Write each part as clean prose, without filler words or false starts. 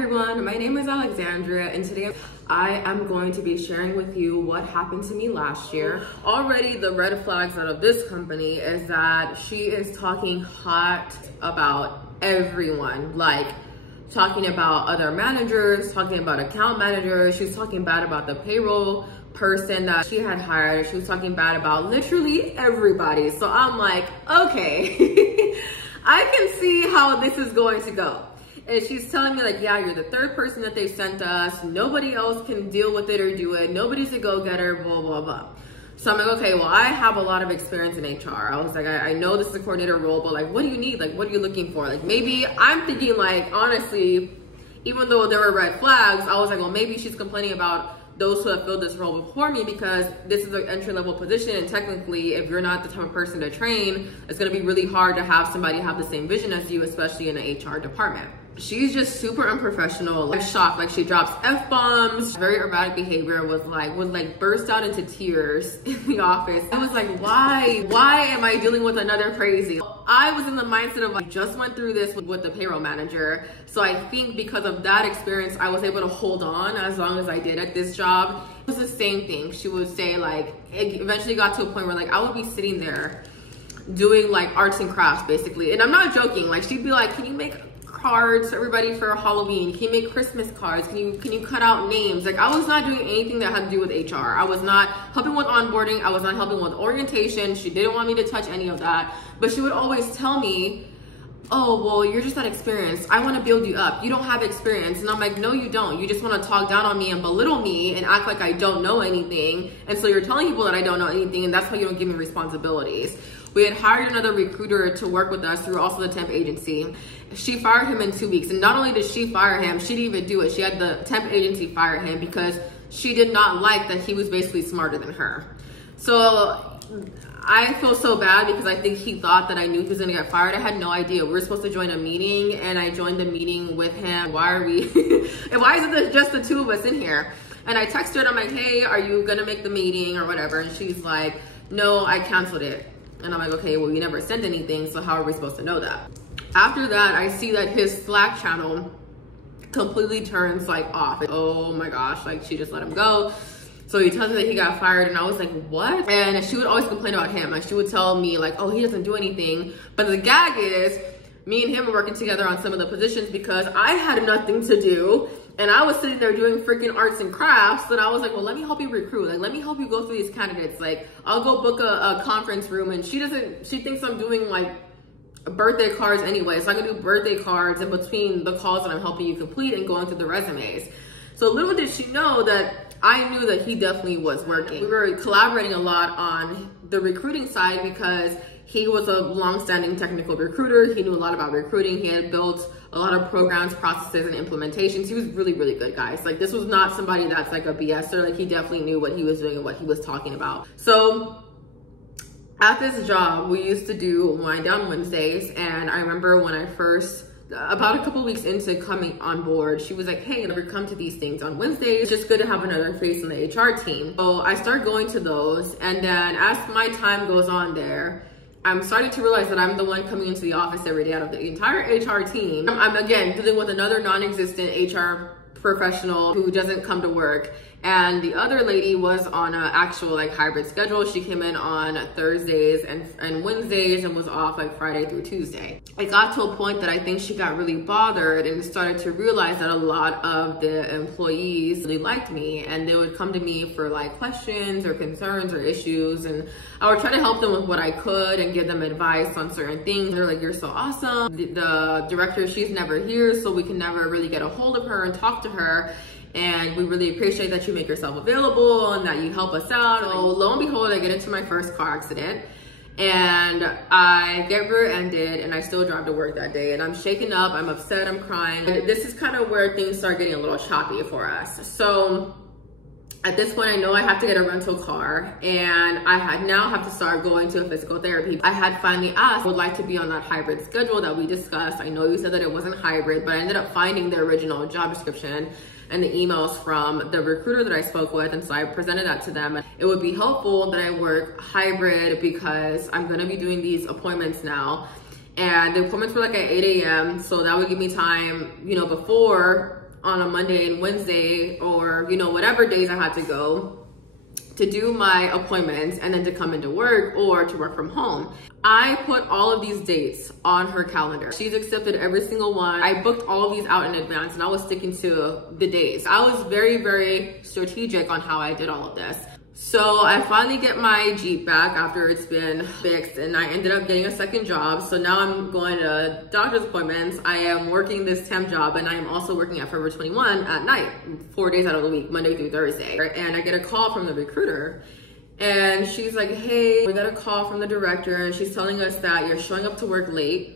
everyone, my name is Alexandria and today I am going to be sharing with you what happened to me last year. Already the red flags out of this company is that she is talking hot about everyone, like talking about other managers, talking about account managers. She was talking bad about the payroll person that she had hired. She was talking bad about literally everybody. So I'm like, okay, I can see how this is going to go. And she's telling me like, yeah, you're the third person that they sent us. Nobody else can deal with it or do it. Nobody's a go-getter, blah, blah, blah. So I'm like, okay, well, I have a lot of experience in HR. I was like, I know this is a coordinator role, but like, what do you need? Like, what are you looking for? Like, maybe I'm thinking like, honestly, even though there were red flags, I was like, well, maybe she's complaining about those who have filled this role before me because this is an entry-level position, and technically if you're not the type of person to train, it's going to be really hard to have somebody have the same vision as you, especially in an HR department. She's just super unprofessional. I'm shocked. Like, she drops F-bombs, very erratic behavior, would burst out into tears in the office. I was like, why am I dealing with another crazy? I was in the mindset of like, just went through this with the payroll manager. So I think because of that experience, I was able to hold on as long as I did at this job. It was the same thing. She would say like, it eventually got to a point where like, I would be sitting there doing like arts and crafts basically. And I'm not joking. Like, she'd be like, can you make cards for everybody for Halloween? Can you make Christmas cards? Can you cut out names? Like, I was not doing anything that had to do with HR. I was not helping with onboarding. I was not helping with orientation. She didn't want me to touch any of that. But she would always tell me, oh, well, you're just not experienced. I want to build you up. You don't have experience. And I'm like, no, you don't. You just want to talk down on me and belittle me and act like I don't know anything. And so you're telling people that I don't know anything, and that's why you don't give me responsibilities. We had hired another recruiter to work with us through also the temp agency. She fired him in 2 weeks. And not only did she fire him, she didn't even do it. She had the temp agency fire him because she did not like that he was basically smarter than her. So I feel so bad because I think he thought that I knew he was gonna get fired. I had no idea. We were supposed to join a meeting and I joined the meeting with him. Why are we, and why is it just the two of us in here? And I texted her and I'm like, hey, are you gonna make the meeting or whatever? And she's like, no, I canceled it. And I'm like, okay, well, you never sent anything, so how are we supposed to know that? After that, I see that his Slack channel completely turns like off. Oh my gosh, like she just let him go. So he tells me that he got fired, and I was like, what? And she would always complain about him. Like, she would tell me like, oh, he doesn't do anything. But the gag is, me and him were working together on some of the positions because I had nothing to do. And I was sitting there doing freaking arts and crafts. And I was like, well, let me help you recruit. Like, let me help you go through these candidates. Like, I'll go book a conference room. And she thinks I'm doing like birthday cards anyway. So I can do birthday cards in between the calls that I'm helping you complete and going through the resumes. So little did she know that I knew that he definitely was working. We were collaborating a lot on the recruiting side because he was a long-standing technical recruiter. He knew a lot about recruiting. He had built a lot of programs, processes, and implementations. He was really, really good, guys. Like, this was not somebody that's like a BSer. Like, he definitely knew what he was doing and what he was talking about. So at this job, we used to do wind down Wednesdays. And I remember when I first, about a couple weeks into coming on board, she was like, hey, never come to these things on Wednesdays. It's just good to have another face in the HR team. So I started going to those. And then as my time goes on there, I'm starting to realize that I'm the one coming into the office every day out of the entire HR team. I'm again dealing with another non-existent HR professional who doesn't come to work. And the other lady was on an actual like hybrid schedule. She came in on Thursdays and Wednesdays and was off like Friday through Tuesday. It got to a point that I think she got really bothered and started to realize that a lot of the employees really liked me, and they would come to me for like questions or concerns or issues, and I would try to help them with what I could and give them advice on certain things. They're like, you're so awesome. The director, she's never here, so we can never really get a hold of her and talk to her. And we really appreciate that you make yourself available and that you help us out. So lo and behold, I get into my first car accident and I get rear-ended and I still drive to work that day. And I'm shaken up, I'm upset, I'm crying. And this is kind of where things start getting a little choppy for us. So at this point, I know I have to get a rental car, and I now have to start going to a physical therapy. I had finally asked, I would like to be on that hybrid schedule that we discussed. I know you said that it wasn't hybrid, but I ended up finding the original job description and the emails from the recruiter that I spoke with. And so I presented that to them. It would be helpful that I work hybrid because I'm gonna be doing these appointments now. And the appointments were like at 8 a.m. So that would give me time, you know, before on a Monday and Wednesday, or, you know, whatever days I had to go to do my appointments and then to come into work or to work from home. I put all of these dates on her calendar. She's accepted every single one. I booked all of these out in advance and I was sticking to the days. I was very, very strategic on how I did all of this. So I finally get my Jeep back after it's been fixed, and I ended up getting a second job. So now I'm going to doctor's appointments. I am working this temp job, and I am also working at Forever 21 at night, 4 days out of the week, Monday through Thursday. And I get a call from the recruiter, and she's like, hey, we got a call from the director, and she's telling us that you're showing up to work late,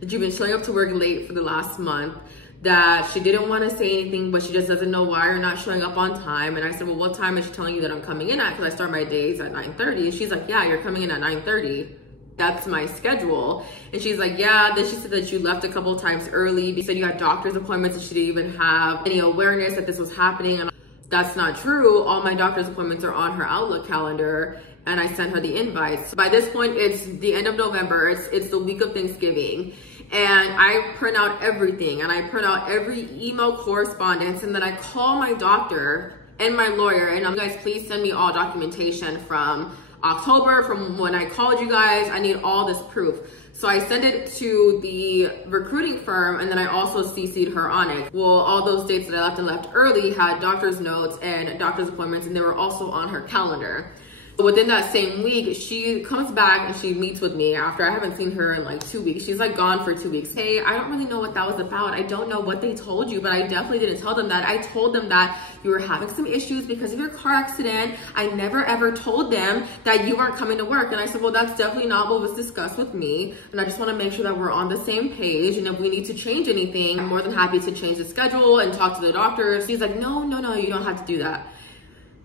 that you've been showing up to work late for the last month, that she didn't want to say anything, but she just doesn't know why you're not showing up on time. And I said, well, what time is she telling you that I'm coming in at? Because I start my days at 9:30. And she's like, yeah, you're coming in at 9:30. That's my schedule. And she's like, yeah. Then she said that you left a couple times early. She said you had doctor's appointments and she didn't even have any awareness that this was happening. And that's not true. All my doctor's appointments are on her Outlook calendar, and I sent her the invites. By this point, it's the end of November. It's the week of Thanksgiving. And I print out everything, and I print out every email correspondence, and then I call my doctor and my lawyer, and I'm guys, please send me all documentation from October, from when I called you guys. I need all this proof. So I sent it to the recruiting firm, and then I also CC'd her on it. Well, all those dates that I left early had doctor's notes and doctor's appointments, and they were also on her calendar. Within that same week, she comes back and she meets with me after I haven't seen her in like 2 weeks. She's like gone for 2 weeks. Hey, I don't really know what that was about. I don't know what they told you, but I definitely didn't tell them that. I told them that you were having some issues because of your car accident. I never ever told them that you weren't coming to work. And I said, well, that's definitely not what was discussed with me. And I just want to make sure that we're on the same page. And if we need to change anything, I'm more than happy to change the schedule and talk to the doctors. She's like, no, you don't have to do that.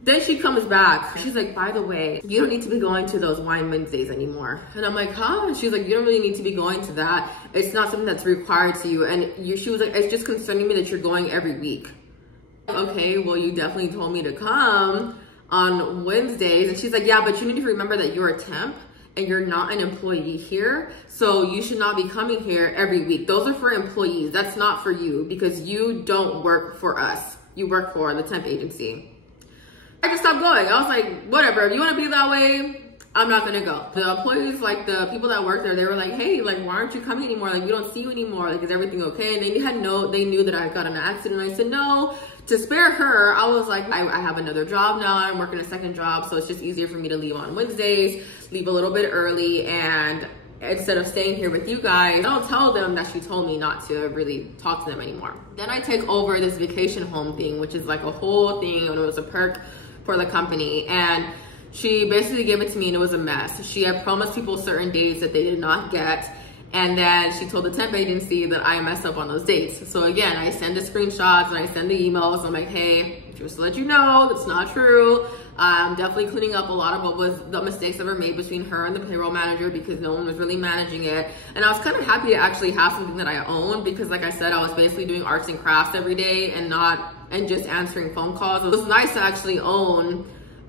Then she comes back. She's like, by the way, you don't need to be going to those wine Wednesdays anymore. And I'm like, huh? And she's like, you don't really need to be going to that. It's not something that's required to you. And she was like, it's just concerning me that you're going every week. Okay, well, you definitely told me to come on Wednesdays. And she's like, yeah, but you need to remember that you're a temp and you're not an employee here. So you should not be coming here every week. Those are for employees. That's not for you, because you don't work for us. You work for the temp agency. I just stopped going. I was like, whatever, if you want to be that way, I'm not gonna go. The employees, like the people that work there, they were like, hey, like, why aren't you coming anymore? Like, we don't see you anymore. Like, is everything okay? And they knew that I got in an accident. I said, no. To spare her, I was like, I have another job now. I'm working a second job, so it's just easier for me to leave on Wednesdays, leave a little bit early, and instead of staying here with you guys, I don't tell them that she told me not to really talk to them anymore. Then I take over this vacation home thing, which is like a whole thing, and it was a perk for the company, and she basically gave it to me and it was a mess. She had promised people certain dates that they did not get, and then she told the temp agency that I messed up on those dates. So again, I send the screenshots and I send the emails. I'm like, hey, just to let you know, that's not true. I'm definitely cleaning up a lot of what was the mistakes that were made between her and the payroll manager, because no one was really managing it. And I was kind of happy to actually have something that I owned, because like I said, I was basically doing arts and crafts every day and just answering phone calls. It was nice to actually own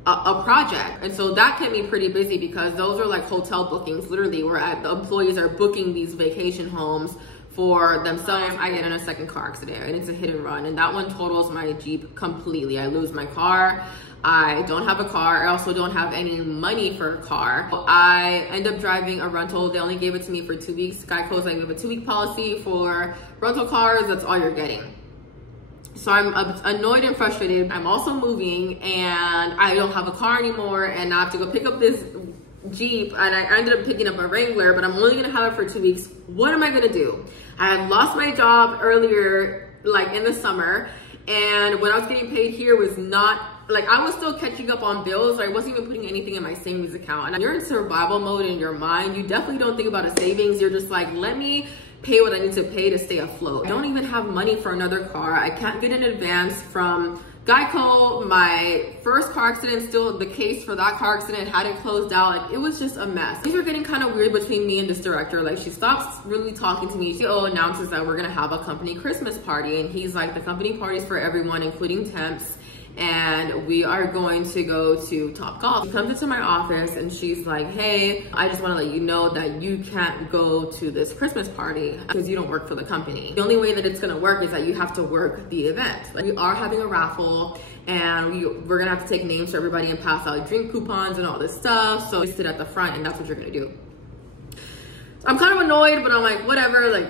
a project. And so that kept me pretty busy, because those are like hotel bookings, literally, where the employees are booking these vacation homes for themselves. I get in a second car accident, and it's a hit and run, and that one totals my Jeep completely. I lose my car. I don't have a car. I also don't have any money for a car. I end up driving a rental. They only gave it to me for 2 weeks. Geico's like, we have a 2-week policy for rental cars. That's all you're getting. So I'm annoyed and frustrated. I'm also moving, and I don't have a car anymore, and I have to go pick up this Jeep, and I ended up picking up a Wrangler, but I'm only gonna have it for 2 weeks. What am I gonna do? I had lost my job earlier, like in the summer, and when I was getting paid here was not, like, I was still catching up on bills. So I wasn't even putting anything in my savings account. And you're in survival mode in your mind. You definitely don't think about a savings. You're just like, let me pay what I need to pay to stay afloat. I don't even have money for another car. I can't get an advance from Geico. My first car accident, still the case for that car accident hadn't closed out. Like, it was just a mess. Things were getting kind of weird between me and this director. Like, she stops really talking to me. She announces that we're gonna have a company Christmas party, and he's like, the company party's for everyone, including temps. and we are going to go to Top Golf. She comes into my office and she's like, hey, I just want to let you know that you can't go to this Christmas party because you don't work for the company. The only way that it's going to work is that you have to work the event. Like, we are having a raffle, and we're gonna have to take names for everybody and pass out drink coupons and all this stuff. So sit at the front, and that's what you're gonna do. I'm kind of annoyed, but I'm like, whatever, like,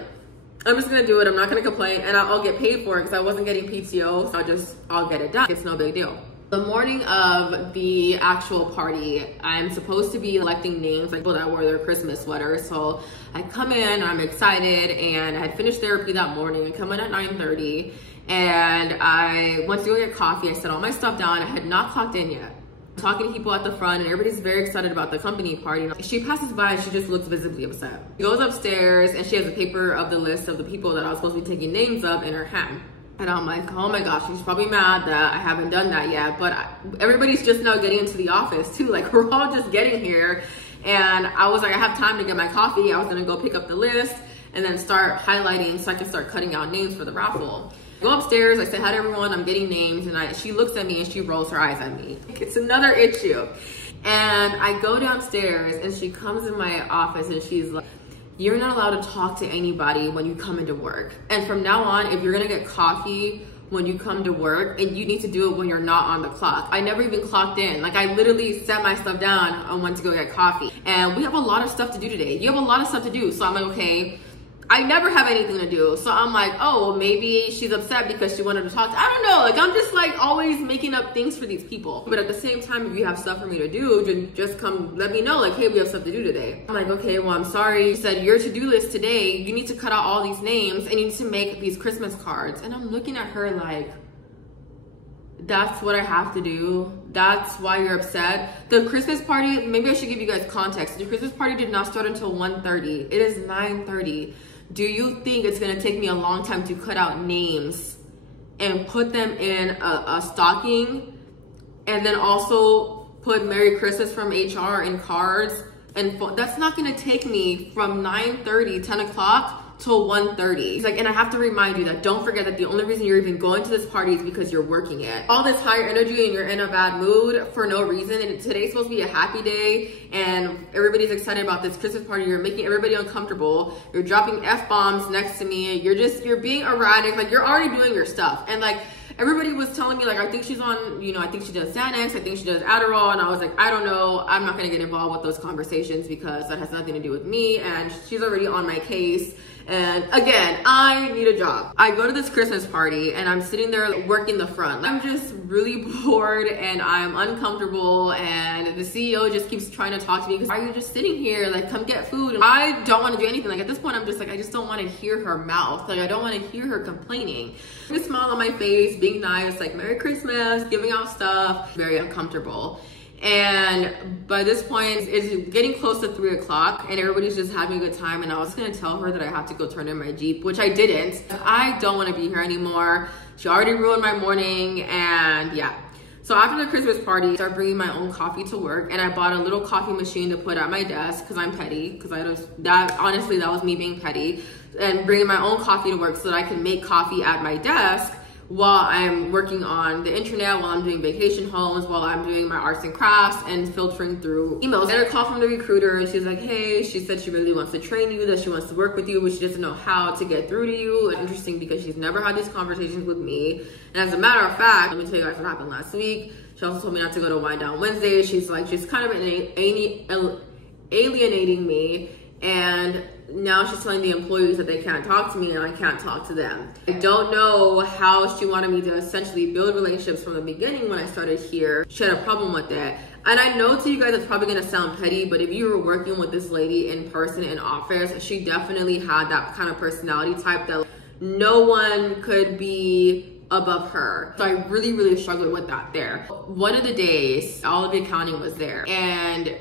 I'm just gonna do it. I'm not gonna complain, and I'll get paid for it because I wasn't getting PTO, so I'll get it done. It's no big deal. The morning of the actual party, I'm supposed to be electing names, like people that wore their Christmas sweaters. So I come in, I'm excited, and I had finished therapy that morning. I come in at 9:30, and I went to go get coffee. I set all my stuff down. I had not clocked in yet. I'm talking to people at the front, and everybody's very excited about the company party. She passes by and she just looks visibly upset. She goes upstairs and she has a paper of the list of the people that I was supposed to be taking names of in her hand. And I'm like, oh my gosh, she's probably mad that I haven't done that yet. But everybody's just now getting into the office too. Like, we're all just getting here. And I was like, I have time to get my coffee. I was gonna go pick up the list and then start highlighting so I can start cutting out names for the raffle. I go upstairs, I say hi to everyone, I'm getting names, and she looks at me and she rolls her eyes at me. It's another issue. And I go downstairs and she comes in my office and she's like, you're not allowed to talk to anybody when you come into work. And from now on, if you're gonna get coffee when you come to work, and you need to do it when you're not on the clock. I never even clocked in. Like, I literally set my stuff down and went to go get coffee. And we have a lot of stuff to do today. You have a lot of stuff to do. So I'm like, okay, I never have anything to do. So I'm like, oh, maybe she's upset because she wanted to talk to, I don't know. Like, I'm just like always making up things for these people. But at the same time, if you have stuff for me to do, just come let me know, like, hey, we have stuff to do today. I'm like, okay, well, I'm sorry. You said your to-do list today, you need to cut out all these names and you need to make these Christmas cards. And I'm looking at her like, that's what I have to do? That's why you're upset? The Christmas party, maybe I should give you guys context. The Christmas party did not start until 1:30. It is 9:30. Do you think it's gonna take me a long time to cut out names and put them in a stocking, and then also put Merry Christmas from HR in cards? And that's not gonna take me from 9:30, 10 o'clock till 1:30. He's like, and I have to remind you that don't forget that the only reason you're even going to this party is because you're working it. All this higher energy and you're in a bad mood for no reason. And today's supposed to be a happy day and everybody's excited about this Christmas party. You're making everybody uncomfortable. You're dropping F-bombs next to me. You're being erratic. Like, you're already doing your stuff. And like, everybody was telling me, like, I think she's on, you know, I think she does Xanax, I think she does Adderall, and I was like, I don't know, I'm not gonna get involved with those conversations because that has nothing to do with me, and she's already on my case. And again, I need a job. I go to this Christmas party and I'm sitting there working the front. I'm just really bored and I'm uncomfortable, and the CEO just keeps trying to talk to me because, why are you just sitting here? Like, come get food. And I don't want to do anything. Like, at this point, I'm just like, I just don't want to hear her mouth. Like, I don't want to hear her complaining. A smile on my face, being nice, like, Merry Christmas, giving out stuff, very uncomfortable. And by this point, it's getting close to 3 o'clock and everybody's just having a good time. And I was gonna tell her that I have to go turn in my Jeep, which I didn't. I don't wanna be here anymore. She already ruined my morning, and yeah. So after the Christmas party, I started bringing my own coffee to work, and I bought a little coffee machine to put at my desk because I'm petty, because honestly, that was me being petty, and bringing my own coffee to work so that I can make coffee at my desk while I'm working on the internet, while I'm doing vacation homes, while I'm doing my arts and crafts and filtering through emails. I had a call from the recruiter and she's like, hey, she said she really wants to train you, that she wants to work with you, but she doesn't know how to get through to you. Interesting, because she's never had these conversations with me. And as a matter of fact, let me tell you guys what happened last week. She also told me not to go to Wind Down Wednesday. She's like, she's kind of alienating me, and now she's telling the employees that they can't talk to me and I can't talk to them. I don't know how she wanted me to essentially build relationships from the beginning when I started here. She had a problem with that. And I know to you guys it's probably gonna sound petty, but if you were working with this lady in person in office, she definitely had that kind of personality type that no one could be above her. So I really, really struggled with that there. One of the days, all of the accounting was there, and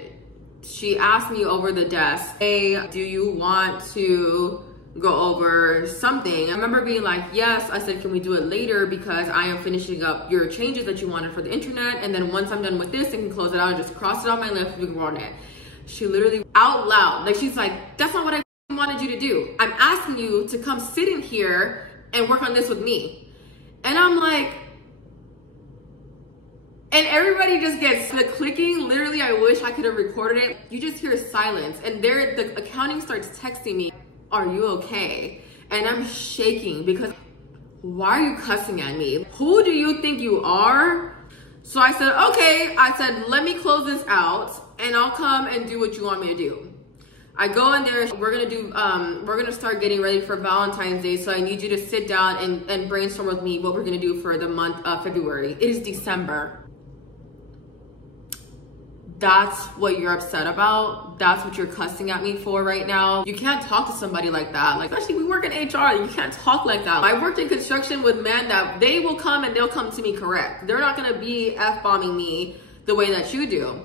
she asked me over the desk, hey, do you want to go over something? I remember being like, yes. I said, can we do it later because I am finishing up your changes that you wanted for the internet, and then once I'm done with this, I can close it out and just cross it off my list, we can run it. She literally out loud, like, she's like, that's not what I wanted you to do. I'm asking you to come sit in here and work on this with me. And I'm like, And everybody just gets the clicking. Literally, I wish I could have recorded it. You just hear silence, and the accounting starts texting me, "Are you okay?" And I'm shaking because, why are you cussing at me? Who do you think you are? So I said, okay. I said, let me close this out and I'll come and do what you want me to do. I go in there, we're gonna start getting ready for Valentine's Day. So I need you to sit down and brainstorm with me what we're gonna do for the month of February. It is December. That's what you're upset about. That's what you're cussing at me for right now. You can't talk to somebody like that. Like, especially we work in HR, you can't talk like that. I worked in construction with men that they will come and they'll come to me correct. They're not gonna be F-bombing me the way that you do.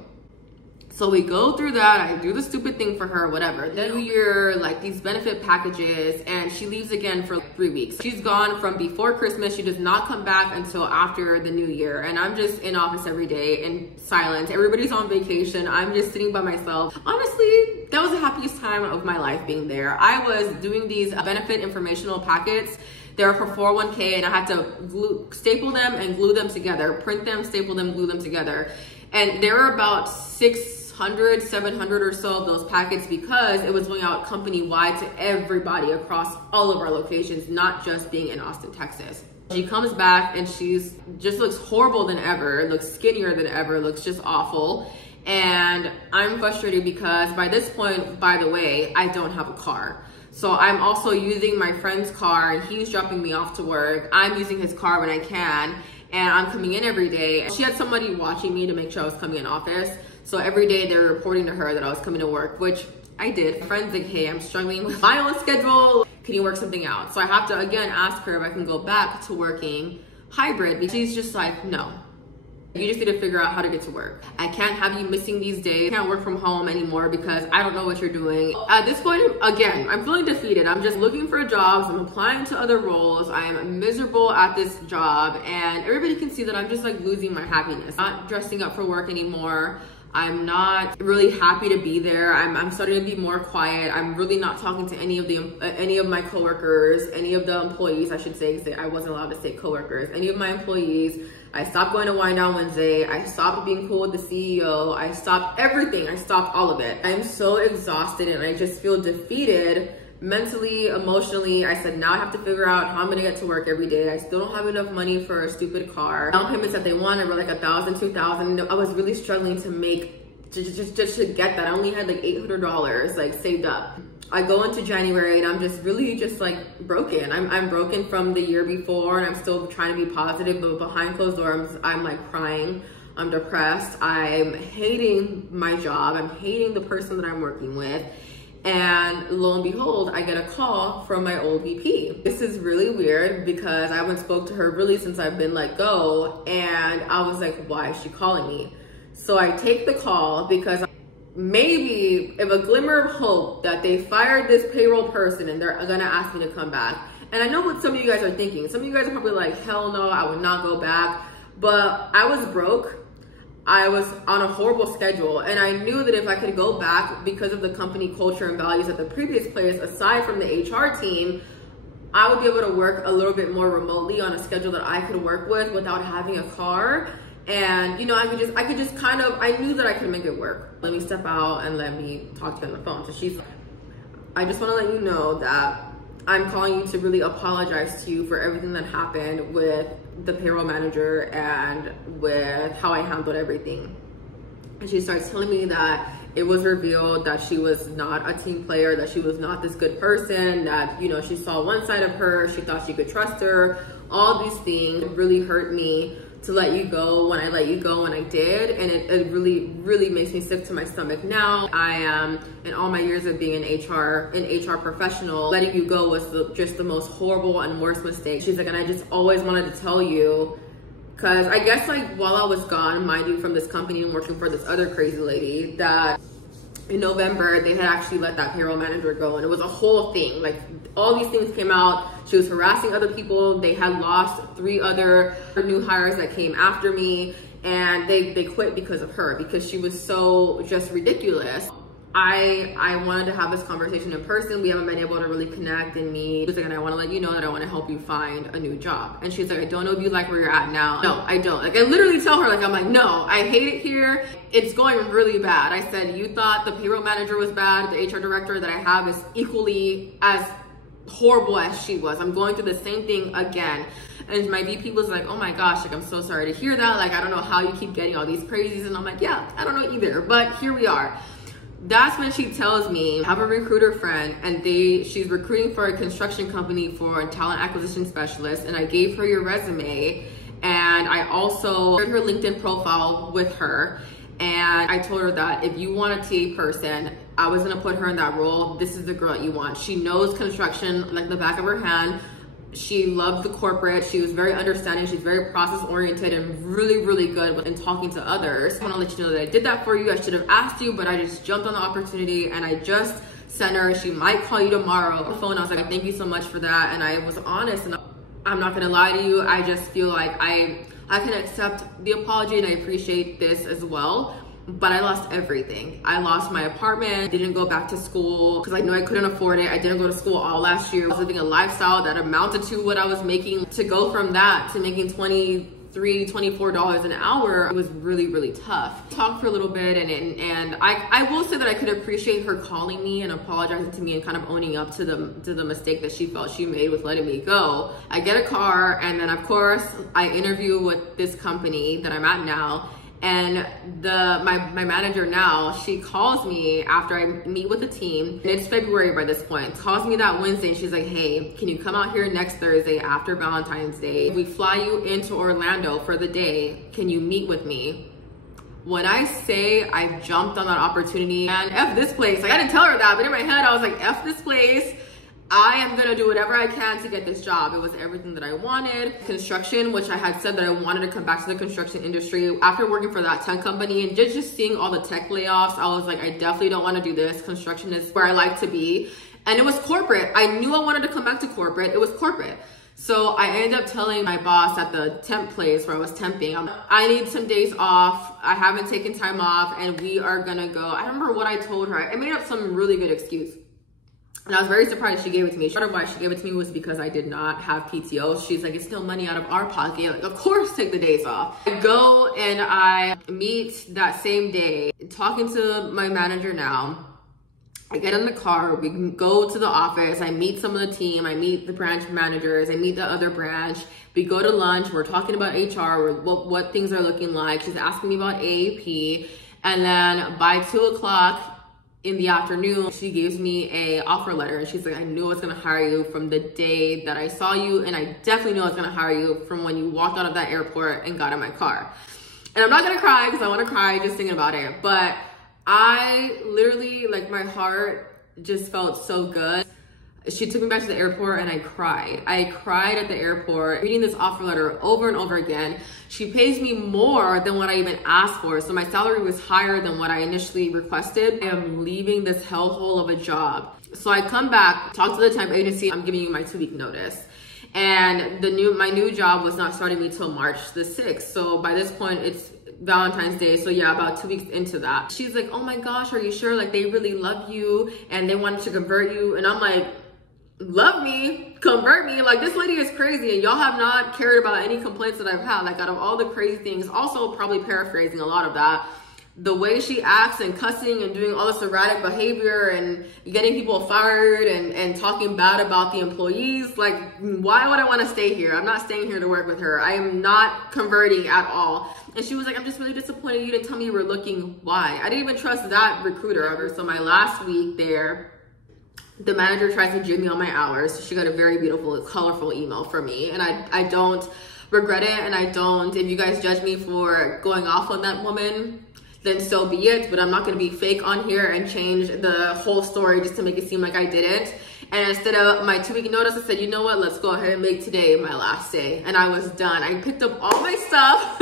So we go through that, I do the stupid thing for her, whatever. Then we're like these benefit packages, and she leaves again for like 3 weeks. She's gone from before Christmas. She does not come back until after the new year. And I'm just in office every day in silence. Everybody's on vacation. I'm just sitting by myself. Honestly, that was the happiest time of my life being there. I was doing these benefit informational packets. They're for 401k, and I had to staple them and glue them together, print them, staple them, glue them together. And there were about 600, 700 or so of those packets because it was going out company-wide to everybody across all of our locations, not just being in Austin, Texas. She comes back and she's just looks horrible than ever, looks skinnier than ever, looks just awful. And I'm frustrated because by this point, by the way, I don't have a car. So I'm also using my friend's car, and he's dropping me off to work. I'm using his car when I can, and I'm coming in every day. She had somebody watching me to make sure I was coming in office. So every day they're reporting to her that I was coming to work, which I did. My friend's like, hey, I'm struggling with my own schedule. Can you work something out? So I have to, again, ask her if I can go back to working hybrid. But she's just like, no. You just need to figure out how to get to work. I can't have you missing these days. I can't work from home anymore because I don't know what you're doing. At this point, again, I'm feeling defeated. I'm just looking for jobs. I'm applying to other roles. I'm miserable at this job, and everybody can see that I'm just like losing my happiness. Not dressing up for work anymore. I'm not really happy to be there. I'm starting to be more quiet. I'm really not talking to any of my coworkers, any of the employees, I should say. I wasn't allowed to say coworkers. Any of my employees. I stopped going to Wine Down Wednesday. I stopped being cool with the CEO. I stopped everything. I stopped all of it. I'm so exhausted and I just feel defeated mentally, emotionally. I said, now I have to figure out how I'm gonna get to work every day. I still don't have enough money for a stupid car. Down payments that they wanted were like $1,000, $2,000. I was really struggling to make, just to get that. I only had like $800 like saved up. I go into January and I'm just really just like broken. I'm broken from the year before, and I'm still trying to be positive, but behind closed doors, I'm like crying. I'm depressed. I'm hating my job. I'm hating the person that I'm working with. And lo and behold, I get a call from my old VP. This is really weird because I haven't spoke to her really since I've been let go. And I was like, why is she calling me? So I take the call because maybe if a glimmer of hope that they fired this payroll person and they're gonna ask me to come back. And I know what some of you guys are thinking. Some of you guys are probably like, hell no, I would not go back. But I was broke. I was on a horrible schedule, and I knew that if I could go back because of the company culture and values at the previous place, aside from the HR team, I would be able to work a little bit more remotely on a schedule that I could work with without having a car. And you know, I could just kind of, I knew that I could make it work. Let me step out and let me talk to you on the phone. So she's like, I just want to let you know that I'm calling you to really apologize to you for everything that happened with the payroll manager and with how I handled everything. And she starts telling me that it was revealed that she was not a team player, that she was not this good person, that, you know, she saw one side of her, she thought she could trust her. All these things really hurt me to let you go when I let you go when I did, and it really makes me sick to my stomach now. I am, in all my years of being an HR professional, letting you go was just the most horrible and worst mistake. She's like, and I just always wanted to tell you, because I guess like while I was gone, mind you, from this company and working for this other crazy lady, that in November, they had actually let that payroll manager go, and it was a whole thing. Like, all these things came out. She was harassing other people. They had lost 3 other new hires that came after me, and they quit because of her, because she was so just ridiculous. I wanted to have this conversation in person. We haven't been able to really connect and meet. She's like, and I want to let you know that I want to help you find a new job. And she's like, I don't know if you like where you're at now. No, I don't. Like, I literally tell her, like, I'm like, no, I hate it here. It's going really bad. I said, you thought the payroll manager was bad. The HR director that I have is equally as horrible as she was. I'm going through the same thing again. And my VP was like, oh my gosh, like, I'm so sorry to hear that. Like, I don't know how you keep getting all these praises. And I'm like, yeah, I don't know either, but here we are. That's when she tells me, I have a recruiter friend and she's recruiting for a construction company for a talent acquisition specialist. And I gave her your resume, and I also shared her LinkedIn profile with her. And I told her that if you want a TA person, I was gonna put her in that role. This is the girl that you want. She knows construction like the back of her hand. She loved the corporate. She was very understanding. She's very process oriented and really, really good in talking to others. I want to let you know that I did that for you. I should have asked you, but I just jumped on the opportunity and I just sent her. She might call you tomorrow on the phone. I was like, thank you so much for that. And I was honest, and I'm not gonna lie to you. I just feel like I can accept the apology and I appreciate this as well. But I lost everything. I lost my apartment, didn't go back to school because I knew I couldn't afford it. I didn't go to school all last year. I was living a lifestyle that amounted to what I was making. To go from that to making $23, $24 an hour, it was really, really tough. Talked for a little bit, and I will say that I could appreciate her calling me and apologizing to me and kind of owning up to the mistake that she felt she made with letting me go. I get a car, and then of course I interview with this company that I'm at now. And my manager now, she calls me after I meet with the team. And it's February by this point. Calls me that Wednesday and she's like, hey, can you come out here next Thursday after Valentine's Day? We fly you into Orlando for the day. Can you meet with me? When I say I jumped on that opportunity, and F this place, like I didn't tell her that, but in my head I was like, F this place. I am gonna do whatever I can to get this job. It was everything that I wanted. Construction, which I had said that I wanted to come back to the construction industry. After working for that tech company and just seeing all the tech layoffs, I was like, I definitely don't wanna do this. Construction is where I like to be. And it was corporate. I knew I wanted to come back to corporate. It was corporate. So I ended up telling my boss at the temp place where I was temping, I need some days off. I haven't taken time off and we are gonna go. I don't remember what I told her. I made up some really good excuse. And I was very surprised she gave it to me. Part of why she gave it to me was because I did not have PTO. She's like, it's still money out of our pocket. Like, of course, take the days off. I go and I meet that same day, talking to my manager now. I get in the car, we can go to the office. I meet some of the team. I meet the branch managers. I meet the other branch. We go to lunch. We're talking about HR, what things are looking like. She's asking me about AAP. And then by 2 o'clock, in the afternoon, she gives me a offer letter and she's like, I knew I was gonna hire you from the day that I saw you, and I definitely knew I was gonna hire you from when you walked out of that airport and got in my car. And I'm not gonna cry because I wanna cry just thinking about it, but I literally, like, my heart just felt so good. She took me back to the airport and I cried. I cried at the airport, reading this offer letter over and over again. She pays me more than what I even asked for. So my salary was higher than what I initially requested. I am leaving this hellhole of a job. So I come back, talk to the temp agency. I'm giving you my 2-week notice. And my new job was not starting me till March the 6th. So by this point, it's Valentine's Day. So yeah, about 2 weeks into that. She's like, oh my gosh, are you sure? Like, they really love you and they wanted to convert you. And I'm like, love me, convert me? Like, this lady is crazy and y'all have not cared about any complaints that I've had. Like, out of all the crazy things, also probably paraphrasing a lot of that, the way she acts and cussing and doing all this erratic behavior and getting people fired and talking bad about the employees, like, why would I want to stay here? I'm not staying here to work with her. I am not converting at all. And she was like, I'm just really disappointed you didn't tell me you were looking. Why? I didn't even trust that recruiter ever. So my last week there, the manager tries to jig me on my hours. She got a very beautiful, colorful email from me. And I don't regret it. And I don't, if you guys judge me for going off on that woman, then so be it. But I'm not going to be fake on here and change the whole story just to make it seem like I didn't. And instead of my 2-week notice, I said, you know what? Let's go ahead and make today my last day. And I was done. I picked up all my stuff.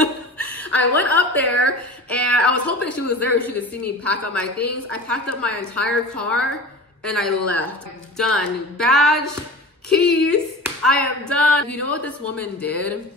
I went up there and I was hoping she was there. She could see me pack up my things. I packed up my entire car and I left. Done. Badge, keys, I am done. You know what this woman did?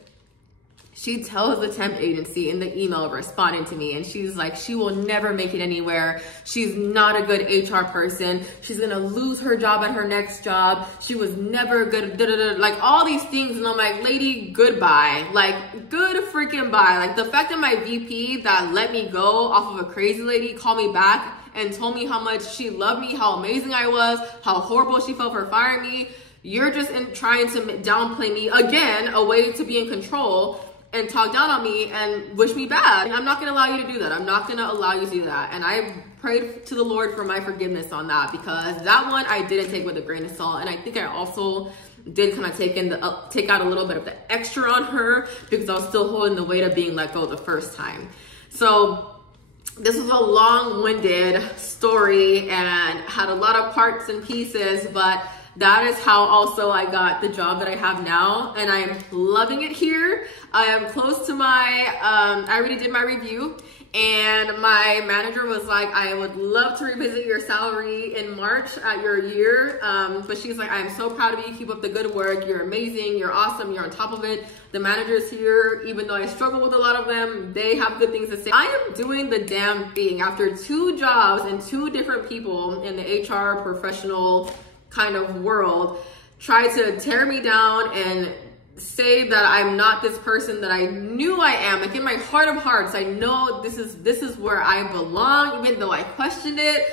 She tells the temp agency in the email responding to me, and she's like, she will never make it anywhere. She's not a good HR person. She's gonna lose her job at her next job. She was never good, like all these things. And I'm like, lady, goodbye. Like, good freaking bye. Like, the fact that my VP that let me go off of a crazy lady called me back and told me how much she loved me, how amazing I was, how horrible she felt for firing me. You're just trying to downplay me again, a way to be in control and talk down on me and wish me bad. I'm not gonna allow you to do that. I'm not gonna allow you to do that. And I prayed to the Lord for my forgiveness on that, because that one I didn't take with a grain of salt. And I think I also did kind of take out a little bit of the extra on her, because I was still holding the weight of being let go the first time. So this was a long-winded story and had a lot of parts and pieces, but that is how also I got the job that I have now, and I am loving it here. I am close to my, I already did my review, and my manager was like, I would love to revisit your salary in March at your year. But she's like, I'm so proud of you. Keep up the good work. You're amazing. You're awesome. You're on top of it. The managers here, even though I struggle with a lot of them, they have good things to say. I am doing the damn thing after 2 jobs and 2 different people in the HR professional kind of world try to tear me down and say that I'm not this person that I knew I am. Like, in my heart of hearts, I know this is where I belong, even though I questioned it.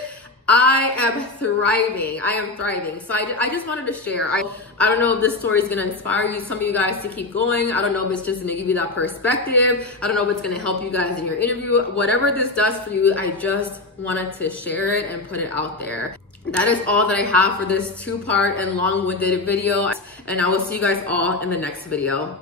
I am thriving. I am thriving. So I just wanted to share. I don't know if this story is going to inspire you, some of you guys, to keep going. I don't know if it's just going to give you that perspective. I don't know if it's going to help you guys in your interview. Whatever this does for you, I just wanted to share it and put it out there. That is all that I have for this 2-part and long-winded video, and I will see you guys all in the next video.